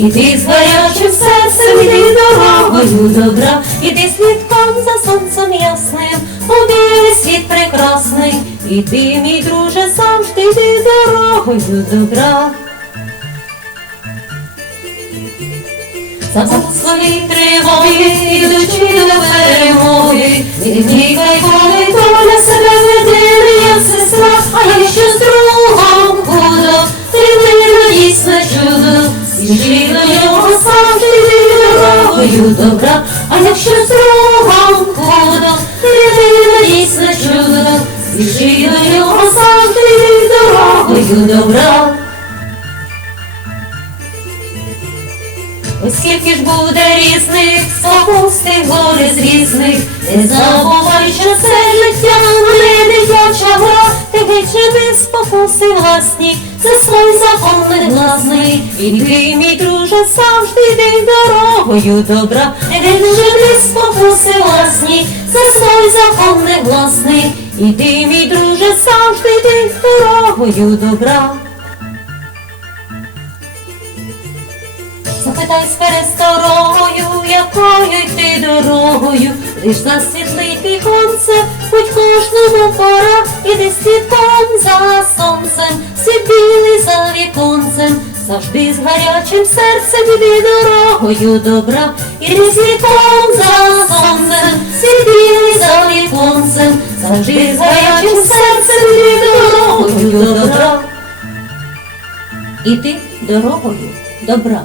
І ти з гарячим серцем іди дорогою добра, і ти слідком за сонцем ясним, побіг світ прекрасний, і ти, мій друже, йди дорогою добра. За свої тривоги, ідучи до перемоги, не вникай, коли доля себе веде, як сестра, а якщо з другом худо, ти мило дійсне чудо, Спіши до нього завжди йди дорогою добра, а якщо з другом худо, ти мило дійсне чудо, Спіши до нього йди дорогою добра. Оскільки ж буде різних, спокусти гори з різних, не забувай, що це життя не дитяча гра, ти ти спокуси власні, це свой закон негласний, і ти, мій друже, завжди йди дорогою добра, не вічне ти спокуси власні, це свой закон негласний, і ти, мій друже, завжди йди дорогою добра. Запитай з пересторогою, якою йти дорогою, лиш засвітлить віконце, будь кожному пора, іди слідком за сонцем, всі білий за віконцем, завжди з гарячим серцем іди дорогою добра, іди слідком за завжди гарячим серцем дорогою добра. Іти дорогою добра.